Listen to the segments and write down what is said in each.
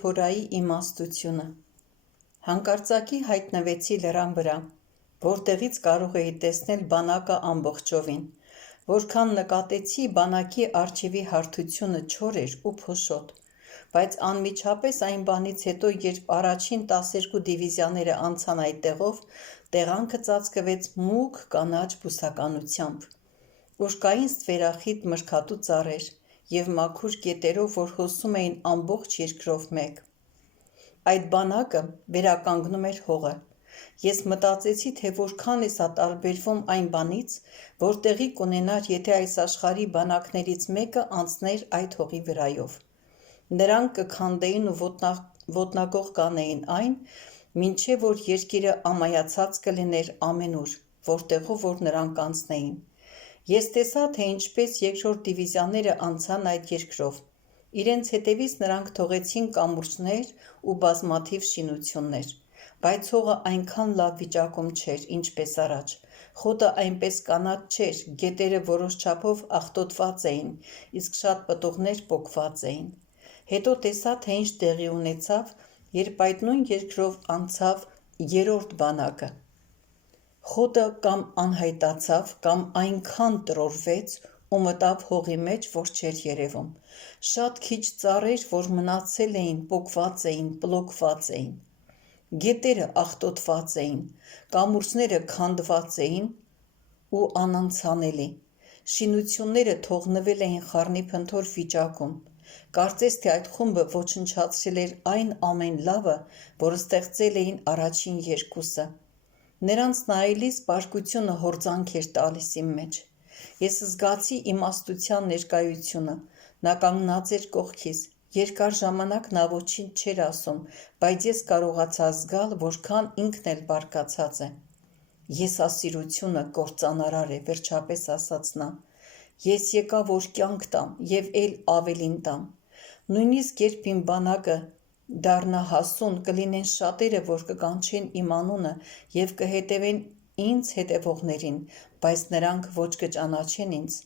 Սեփորայի իմաստությունը։ Հանկարծակի հայտնվեցի լեռան վրա, որտեղից կարող էի տեսնել բանակը ամբողջովին, որքան նկատեցի բանակի առջևի հարթությունը չոր էր ու փոշոտ, բայց անմիջապես այն բանից հետո, երբ առաջին 12 դիվիզիաները անցան այդ տեղով, տեղանքը ծածկվեց մուգ կանաչ բուսականությամբ, ուր կային ստվերախիտ մրգատու ծառեր և մաքուր գետերով, որ հոսում էին ամբողջ երկրով մեկ։ Այդ բանակը վերականգնում էր հողը։ Ես մտածեցի, թե որքան է սա տարբերվում այն բանից, որ տեղի կունենար, եթե այս աշխարհի բանակներից մեկը անցներ այդ հողի վրայով։ Նրանք կքանդեին ու ոտնագող կանեին այն, մինչև որ երկիրը ամայացած կլիներ ամենուր, որտեղով որ նրանք անցնեին։ Ես տեսա, թե ինչպես երկրորդ դիվիզիաները անցան այդ երկրով։ Իրենց հետևից նրանք թողեցին կամուրջներ ու բազմաթիվ շինություններ, բայց հողը այնքան լավ վիճակում չէր, ինչպես առաջ, խոտը այնպես կանաչ չէր, գետերը որոշ չափով աղտոտված էին, իսկ շատ պտուղներ պոկված էին։ Հետո տեսա, թե ինչ տեղի ունեցավ, երբ այդ նույն երկրով անցավ երրորդ բանակը։ Խոտը կամ անհայտացավ, կամ այնքան տրորվեց ու մտավ հողի մեջ, որ չէր երևում։ Շատ քիչ ծառեր, որ մնացել էին, պոկված էին, պլոկված էին։ Գետերը աղտոտված էին, կամուրջները քանդված էին ու անանցանելի։ Շինությունները թողնվել էին խառնիփնթոր վիճակում։ Կարծես թե այդ խումբը ոչնչացրել էր այն ամեն լավը, որ ստեղծել էին առաջին երկուսը։ Նրանց նայելիս բարկությունը հորձանք էր տալիս իմ մեջ։ Ես զգացի իմաստության ներկայությունը, նա կանգնած էր կողքիս, երկար ժամանակ նա ոչինչ չէր ասում, բայց ես կարողացա զգալ, որքան ինքն էլ բարկացած է։ Եսասիրությունը կործանարար է, վերջապես ասաց նա։ Ես եկա, որ կյանք տամ և էլ ավելին տամ։ Նույնիսկ երբ իմ բանակը դառնա հասուն, կլինեն շատերը, որ կկանչեն իմ անունը և կհետևեն ինձ հետևողներին, բայց նրանք ոչ կճանաչեն ինձ,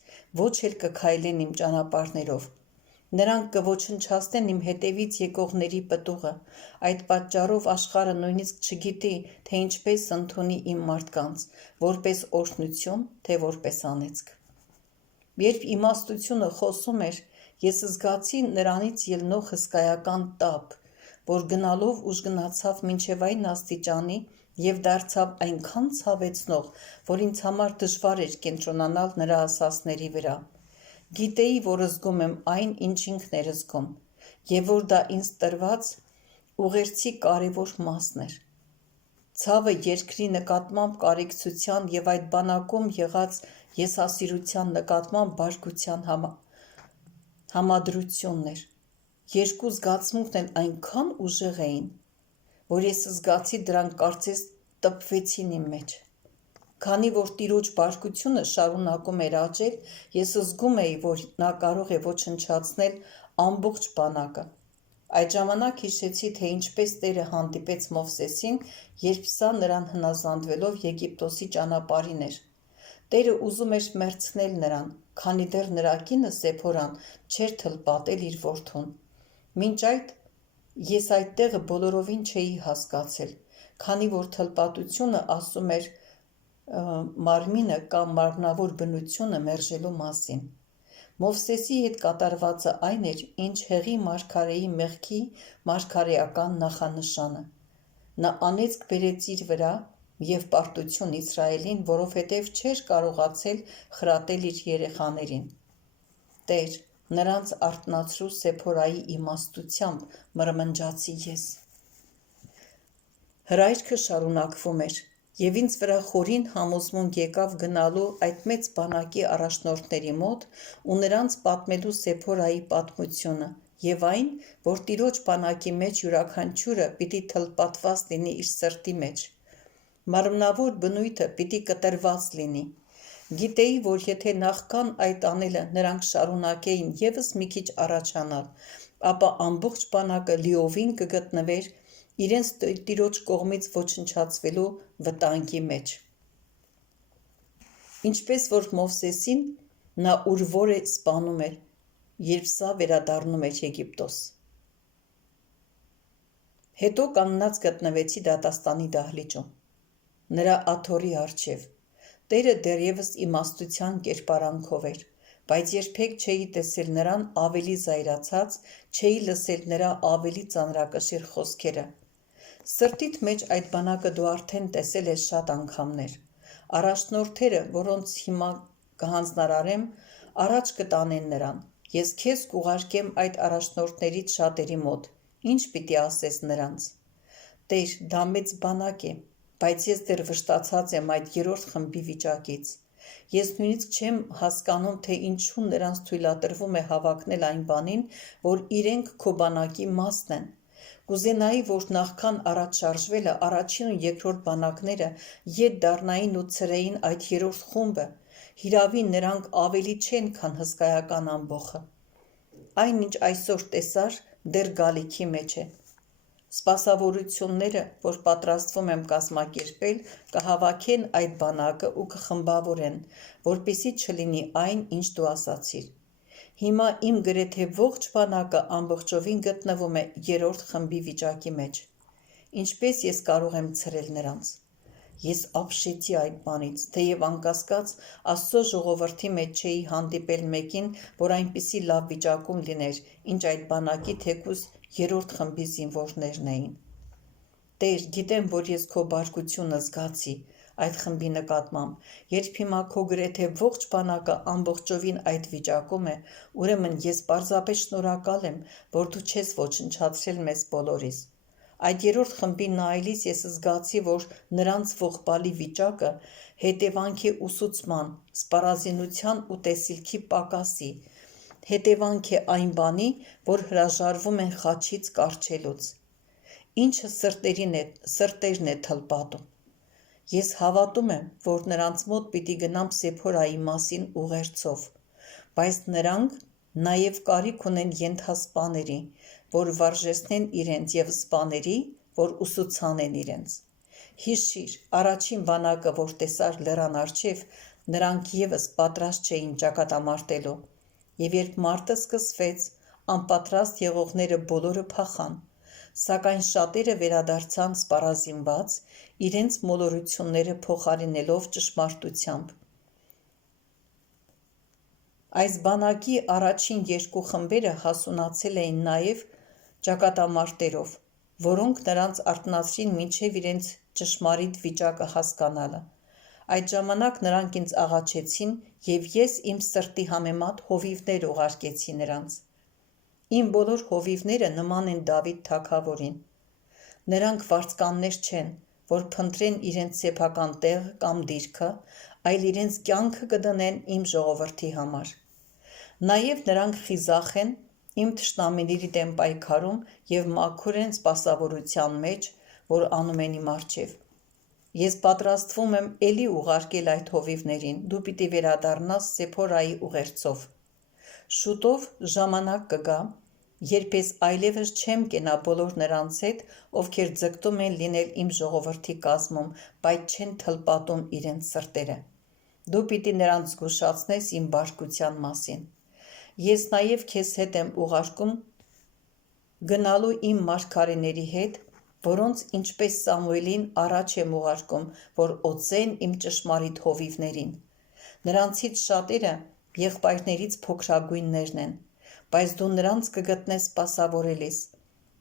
ոչ էլ կքայլեն իմ ճանապարհներով։ Նրանք կոչնչացնեն իմ հետևից եկողների պտուղը։ Այդ պատճառով աշխարհը նույնիսկ չգիտի, թե ինչպես ընդունի իմ մարդկանց, որպես օրհնություն, թե որպես անեծք։ Երբ իմաստությունը խոսում էր, ես զգացի նրանից ելնող հսկայական տապ, որ գնալով ուժգնացավ մինչև այն աստիճանի և դարձավ այնքան ցավեցնող, որ ինձ համար դժվար էր կենտրոնանալ նրա ասածների վրա։ Գիտեի, որ զգում եմ այն, ինչ ինքն էր զգում, և որ դա ինձ տրված ուղերձի կարևոր մասն էր։ Ցավը երկրի նկատմամբ կարեկցության և այդ բանակում եղած եսասիրության նկատմամբ բարկության համադրությունն էր։ Երկու զգացմունքն էլ այնքան ուժեղ էին, որ ես զգացի դրանք կարծես տպվեցին իմ մեջ։ Քանի որ տիրոջ բարկությունը շարունակում էր աճել, ես զգում էի, որ նա կարող է ոչնչացնել ամբողջ բանակը։ Այդ ժամանակ հիշեցի, թե ինչպես Տերը հանդիպեց Մովսեսին, երբ սա նրան հնազանդվելով Եգիպտոսի ճանապարհին էր։ Տերը ուզում էր մեռցնել նրան, քանի դեռ նրա կինը Սեփորան չէր թլպատել իր որդուն։ Մինչ այդ ես այդ տեղը բոլորովին չէի հասկացել, քանի որ թլպատությունը ասում էր մարմինը կամ մարմնավոր բնությունը մերժելու մասին։ Մովսեսի հետ կատարվածը այն էր, ինչ հեղի մարգարեի մեղքի մարգարեական նախանշանը։ Նա անեծք բերեց իր վրա և պարտություն Իսրայելին, որովհետև չէր կարողացել խրատել իր երեխաներին։ Տեր, նրանց արթնացրու Սեփորայի իմաստությամբ, մրմնջացի ես։ Հրայրքը շարունակվում էր, և ինձ վրա խորին համոզմունք եկավ գնալու այդ մեծ բանակի առաջնորդների մոտ ու նրանց պատմելու Սեփորայի պատմությունը և այն, որ տիրոջ բանակի մեջ յուրաքանչյուրը պիտի թլպատված լինի իր սրտի մեջ։ Մարմնավոր բնույթը պիտի կտրված լինի։ Գիտեի, որ եթե նախքան այդ անելը նրանք շարունակեին ևս մի քիչ առաջանալ, ապա ամբողջ բանակը լիովին կգտնվեր իրենց տիրոջ կողմից ոչնչացվելու վտանգի մեջ։ Ինչպես որ Մովսեսին նա ուր-որ է սպանում էր, երբ սա վերադառնում էր Եգիպտոս։ Հետո կանգնած գտնվեցի դատաստանի դահլիճում, նրա աթոռի առջև։ Տերը դեռևս իմաստության կերպարանքով էր, բայց երբեք չէի տեսել նրան ավելի զայրացած, չէի լսել նրա ավելի ծանրակշիռ խոսքերը։ Սրտիդ մեջ այդ բանակը դու արդեն տեսել ես շատ անգամներ։ Առաջնորդները, որոնց հիմա կհանձնարարեմ, առաջ կտանեն նրան։ Ես քեզ կուղարկեմ այդ առաջնորդներից շատերի մոտ, ինչ պիտի ասես նրանց։ Տեր, դա մեծ բանակ է, բայց ես դեռ վշտացած եմ այդ երրորդ խմբի վիճակից։ Ես նույնիսկ չեմ հասկանում, թե ինչու նրանց թույլատրվում է հավակնել այն բանին, որ իրենք քո բանակի մասն են։ Կուզենայի, որ նախքան առաջ շարժվելը առաջին ու երկրորդ բանակները ետ դառնային ու ցրեին այդ երրորդ խումբը, հիրավի նրանք ավելի չեն, քան հսկայական ամբոխը։ Այն, ինչ այսօր տեսար, դեռ գալիքի մեջ է։ Սպասավորությունները, որ պատրաստվում եմ կազմակերպել, կհավաքեն այդ բանակը ու կխմբավորեն, որպեսզի չլինի այն, ինչ դու ասացիր։ Հիմա իմ գրեթե ողջ բանակը ամբողջովին գտնվում է երրորդ խմբի վիճակի մեջ։ Ինչպես ես կարող եմ ցրել նրանց։ Ես ապշեցի այդ բանից, թեև անկասկած Աստծո ժողովրդի մեջ չէի հանդիպել մեկին, որ այնպիսի լավ վիճակում լիներ, ինչ այդ բանակի թեկուզ երրորդ խմբի զինվորներն էին։ Տեր, գիտեմ, որ ես քո բարկությունը զգացի այդ խմբի նկատմամբ, երբ հիմա քո գրեթե ողջ բանակը ամբողջովին այդ վիճակում է, ուրեմն ես պարզապես շնորհակալ եմ, որ դու չես ոչնչացրել մեզ բոլորիս։ Այդ երրորդ խմբին նայելիս ես զգացի, որ նրանց ողբալի վիճակը հետևանք է ուսուցման, սպառազինության ու տեսիլքի պակասի, հետևանք է այն բանի, որ հրաժարվում են խաչից կառչելուց։ Ինչը սրտերն է թլպատում։ Ես հավատում եմ, որ նրանց մոտ պիտի գնամ Սեփորայի մասին ուղերձով, բայց նրանք նաև կարիք ունեն ենթասպաների, որ վարժեցնեն իրենց և սպաների, որ ուսուցանեն իրենց։ Հիշիր, առաջին բանակը, որ տեսար լեռան առջև, նրանք ևս պատրաստ չէին ճակատամարտելու, և երբ մարտը սկսվեց, անպատրաստ եղողները բոլորը փախան, սակայն շատերը վերադարձան սպառազինված, իրենց մոլորությունները փոխարինելով ճշմարտությամբ։ Այս բանակի առաջին երկու խմբերը հասունացել էին նաև ճակատամարտերով, որոնք նրանց արթնացրին մինչև իրենց ճշմարիտ վիճակը հասկանալը։ Այդ ժամանակ նրանք ինձ աղաչեցին, և ես իմ սրտի համեմատ հովիվներ ուղարկեցի նրանց։ Իմ բոլոր հովիվները նման են Դավիթ թագավորին։ Նրանք վարձկաններ չեն, որ փնտրեն իրենց սեփական տեղը կամ դիրքը, այլ իրենց կյանքը կդնեն իմ ժողովրդի համար։ Նաև նրանք խիզախ են, իմ թշնամիների դեմ պայքարում և մաքուր են սպասավորության մեջ, որ անում են իմ առջև։ Ես պատրաստվում եմ էլի ուղարկել այդ հովիվներին, դու պիտի վերադառնաս Սեփորայի ուղերձով։ Շուտով ժամանակ կգա, երբ ես այլևս չեմ կենա բոլոր նրանց հետ, ովքեր ձգտում են լինել իմ ժողովրդի կազմում, բայց չեն թլպատում իրենց սրտերը։ Դու պիտի նրանց զգուշացնես իմ բարկության մասին։ Ես նաև քեզ հետ եմ ուղարկում գնալու իմ մարգարեների հետ, որոնց ինչպես Սամուելին առաջ եմ ուղարկում, որ օծեն իմ ճշմարիտ հովիվներին։ Նրանցից շատերը եղբայրներից փոքրագույններն են, բայց դու նրանց կգտնես սպասավորելիս,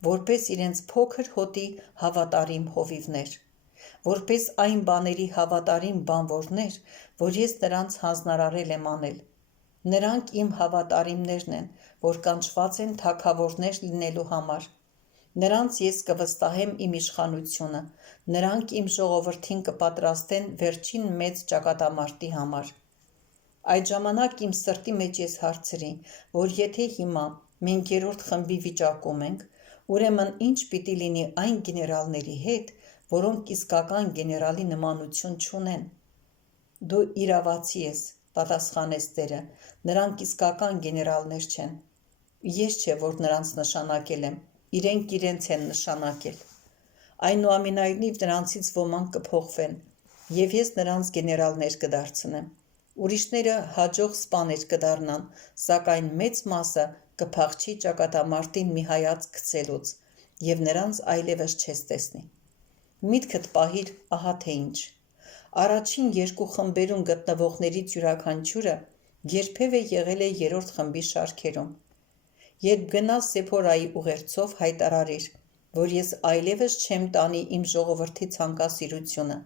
որպես իրենց փոքր հոտի հավատարիմ հովիվներ, որպես այն բաների հավատարիմ բանվորներ, որ ես նրանց հանձնարարել եմ անել։ Նրանք իմ հավատարիմներն են, որ կանչված են թագավորներ լինելու համար։ Նրանց ես կվստահեմ իմ իշխանությունը, նրանք իմ ժողովրդին կպատրաստեն վերջին մեծ ճակատամարտի համար։ Այդ ժամանակ իմ սրտի մեջ ես հարցրի, որ եթե հիմա մենք երրորդ խմբի վիճակում ենք, ուրեմն ինչ պիտի լինի այն գեներալների հետ, որոնք իսկական գեներալի նմանություն չունեն։ Դու իրավացի ես, պատասխանեց Տերը, նրանք իսկական գեներալներ չեն։ Ես չէ, որ նրանց նշանակել եմ, իրենք իրենց են նշանակել։ Այնուամենայնիվ նրանցից ոմանք կփոխվեն, և ես նրանց գեներալներ կդարձնեմ։ Ուրիշները հաջող սպաներ կդառնան, սակայն մեծ մասը կփախչի ճակատամարտին մի հայացք գցելուց, և նրանց այլևս չես տեսնի։ Միտքդ պահիր ահա թե ինչ. առաջին երկու խմբերում գտնվողներից յուրաքանչյուրը երբևէ եղել է երրորդ խմբի շարքերում։ Երբ գնաս Սեփորայի ուղերձով, հայտարարիր, որ ես այլևս չեմ տանի իմ ժողովրդի ցանկասիրությունը,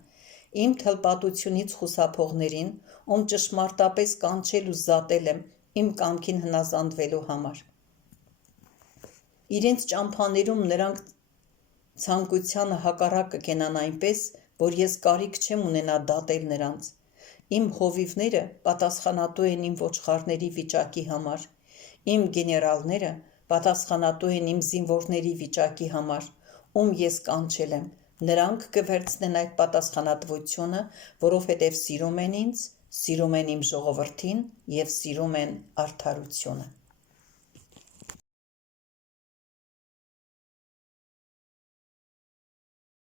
իմ թլպատությունից խուսափողներին, ում ճշմարտապես կանչել ու զատել եմ իմ կամքին հնազանդվելու համար։ Իրենց ճամփաներում նրանք ցանկությանը հակառակ կկենան այնպես, որ ես կարիք չեմ ունենա դատել նրանց։ Իմ հովիվները պատասխանատու են իմ ոչխարների վիճակի համար, իմ գեներալները պատասխանատու են իմ զինվորների վիճակի համար, ում ես կանչել եմ, նրանք կվերցնեն այդ պատասխանատվությունը, որովհետև սիրում են ինձ, սիրում են իմ ժողովրդին և սիրում են արդարությունը։